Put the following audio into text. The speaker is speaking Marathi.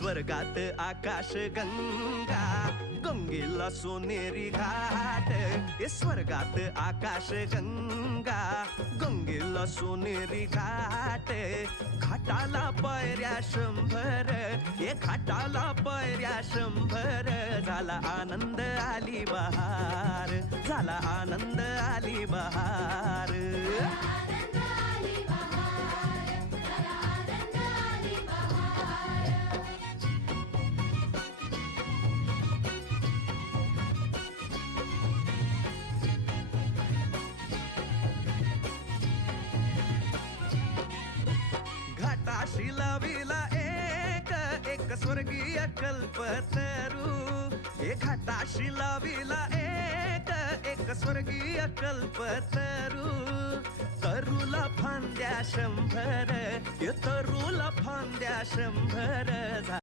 स्वर्गात आकाश गंगा, गंगेला सोनेरी घाट. स्वर्गात आकाश गंगा, गंगेला सोनेरी घाट. घाटाला पायऱ्या 100, घाटाला पायऱ्या 100. झाला आनंद आली बहार, झाला आनंद आली बहार. घाटाशी लाविला एक स्वर्गीय कल्पतरू. घाटाशी लाविला एक स्वर्गीय कल्पतरू. तरूला फांद्या 100, तरूला फांद्या 100.